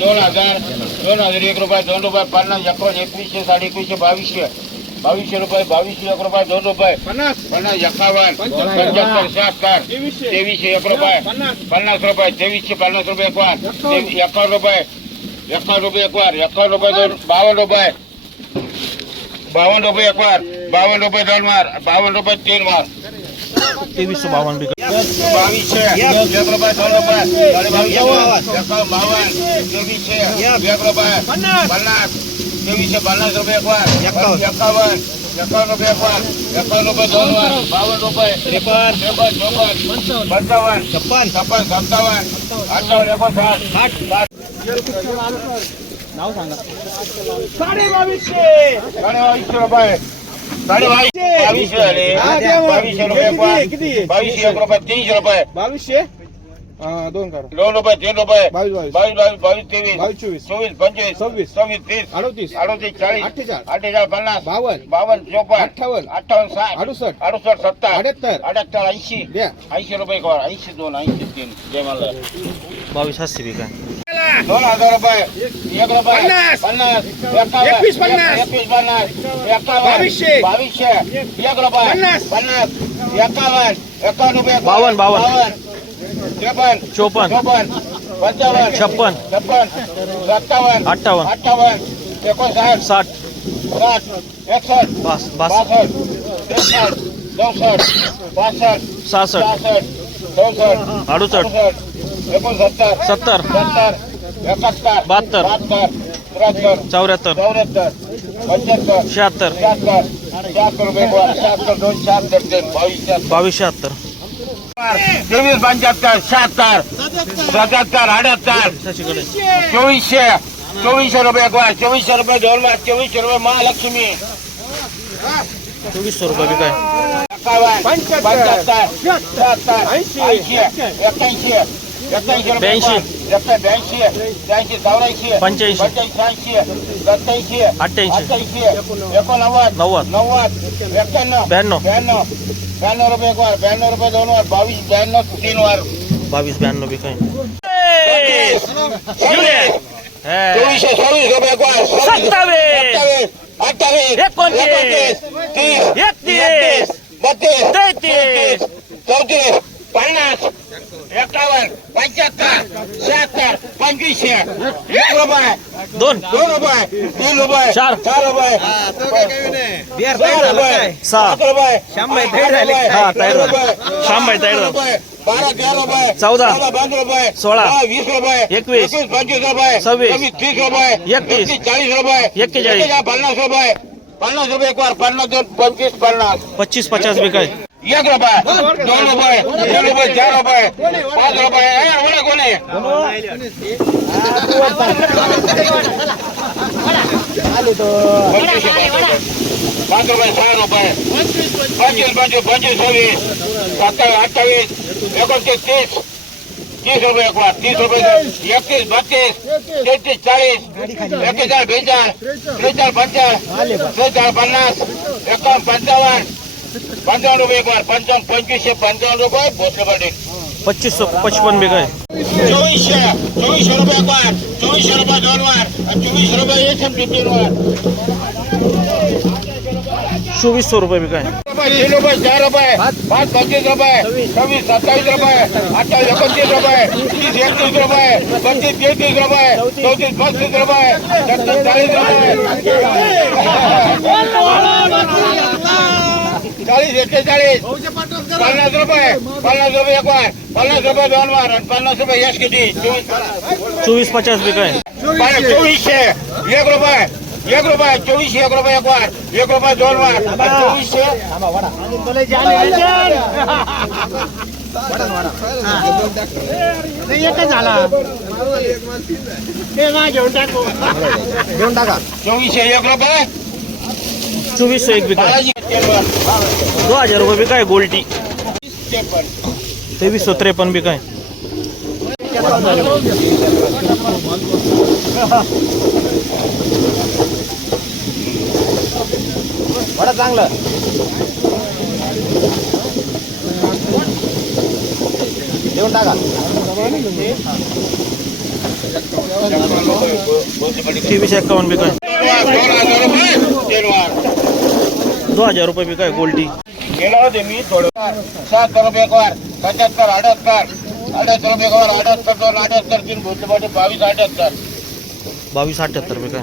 दोन हजार दोन हजार एक रुपये दोन रुपये पन्नास एकावन्न एकवीसशे साडे एकवीसशे बावीसशे बावीसशे रुपये बावीसशे एक रुपये दोन रुपये पन्नास पन्नास एकावन्न पंच्याहत्तर. पंच्याहत्तर शहात्तर तेवीसशे तेवीसशे एक रुपये पन्नास पन्नास रुपये तेवीसशे पन्नास रुपये एक वार एकावन्न. एकावन्न रुपये एकावन्न रुपये एक वार एकावन्न रुपये दोन बावन्न रुपये बावन्न रुपये एक वार बावन्न रुपये दोन वार बावन्न रुपये तीन वार ત્રેવીસો બાવન. બી ત્રેવીસો પચાસ રૂપિયા એકાવન. સત્તાવન. અઠાવન એકોસાઠ સાઠ. નાવ બાવીસ સાડે બાવીસ રૂપિયા बावीसशे. झाले. रुपये एक वार किती, किती? बावीसशे एक रुपये तीनशे रुपये. बावीसशे? दोन करा. दोन रुपये तीन रुपये. बावीस बावीस. बावीस बावीस बावीस तेवीस. बावीस चोवीस. चोवीस पंचवीस. सव्वीस. सव्वीस तीस. अडतीस. अडतीस चाळीस. अठ्ठेचाळीस. अठ्ठेचाळीस पन्नास. बावन्न. बावन्न चोपन्न. अठ्ठावन्न. अठ्ठावन्न साठ. अडुसष्ट. अडुसष्ट सत्तर. अठ्याहत्तर. अठ्याहत्तर ऐंशी. द्या. ऐंशी रुपये कर. ऐंशी दोन ऐंशी तीन. जय मला बावीस अस्सी बी काय दोन हजार रुपये. एक रुपये. पन्नास. पन्नास. एकवीस पन्नास. एकवीस पन्नास. एकावन्न. बावीसशे. बावीसशे. एक रुपये. पन्नास. पन्नास. एकावन्न. एकावन्न रुपये. बावन्न, बावन्न. त्रेपन्न. चोपन्न. चोपन्न. पंचावन्न. छप्पन. छप्पन. सत्तावन्न. अठ्ठावन्न. अठ्ठावन्न. एकोणसाठ. साठ. साठ. एकसष्ट बास बास. बासष्ट. त्रेसष्ट. चौसष्ट. पासष्ट सहासष्ट. सहासष्ट. चौसष्ट. अडुसष्ट. एकोणसत्तर सत्तर. सत्तर. एकाहत्तर. बहात्तर. त्र्याहत्तर. चौऱ्याहत्तर. चौऱ्याहत्तर. पंच्याहत्तर. शहात्तर. शहात्तर. शहात्तर रुपये. शहात्तर दोन शहात्तर बावीस शहात्तर. बावीस शहात्तर. तेवीस पंच्याहत्तर. शहात्तर. सत्याहत्तर अठ्याहत्तर. चोवीसशे. चोवीसशे रुपये गोळा. चोवीसशे रुपये दोन चोवीसशे रुपये महालक्ष्मी. चोवीसशे रुपये काय? पंच्याहत्तर. शहात्तर ऐंशी. ऐंशी एक्क्याऐंशी બાવીસ બ્યાનો બી કઈ ચોવીસો ચોવીસ રૂપિયા સત્તાવીસ. એકોણત્રીસ એકત્રીસ. બત્રીસ. તેત્રીસ. ચૌત્રીસ. પચાસ એકાવન. पंचवीसशे एक रुपये दोन दोन रुपये तीन रुपये चार. चार रुपये सात रुपये हा, नऊ झाले. रुपये, श्यामबाई अकरा झाले. रुपये, बारा तेरा रुपये चौदा. पाच रुपये सोळा. वीस रुपये एकवीस. पंचवीस रुपये सव्वीस. सव्वीस तीस रुपये एकतीस. चाळीस रुपये एक्केचाळीस. पन्नास रुपये पन्नास रुपये एक वार पन्नास दोन पंचवीस पन्नास पच्चीस पचास बी काय એક રૂપિયા દોઢ રૂપિયા બે રૂપિયા ચાર રૂપિયા પાંચ રૂપિયા એ ઓળે કોને? પાંચ રૂપિયા ચાર રૂપિયા. પચીસ પચીસ પચીસ છવ્વીસ સત્તાવીસ અઠાવીસ એકોત્રીસ ત્રીસ. ત્રીસ રૂપિયા એક વાર ત્રીસ રૂપિયા એકત્રીસ બત્રીસ તેત્રીસ ચાલીસ એકવીસ ચાર બે ચાર ત્રીસ ચાર પચાસ ત્રીસ ચાર પચાસ એકાવન પંચાવન भोसले पाटील पच्चीस पचपन बी काय चोवीसशे चोवीसशे रुपये एक वार चोवीसशे रुपये दोन वार आणि चोवीस रुपये एस एम टी तीन रुपये चार रुपये पाच पंचवीस रुपये सव्वीस सत्तावीस रुपये अठ्ठावीस एकोणतीस रुपये तीस एकतीस रुपये बत्तीस तेहतीस रुपये चौतीस पस्तीस रुपये छत्तीस चाळीस रुपये रुपये रुपये एक रुपये रुपये किती? चोवीस चोवीस पचास चोवीसशे. एक रुपये एक रुपये चोवीसशे एक रुपये एक वार एक रुपये दोन चोवीसशे एक रुपये. चोवीसशे एक बी काय बालाजी तीन वार. दो हज़ार रुपये बी काय गोल्टी त्रेपन्न. तेवीसशे त्रेपन्न बी बड़ा चांगलं देऊन टाका तेवीस एक्कावन्न बी दो हज़ार रुपये। बी काय गोल्टी गेला सात सौ रुपये एक अठहत्तर। अठहत्तर अठ्याहत्तर रुपये दोन अठ्याहत्तर तीन भुजबडी बावीस अठहत्तर। बावीस अठहत्तर काय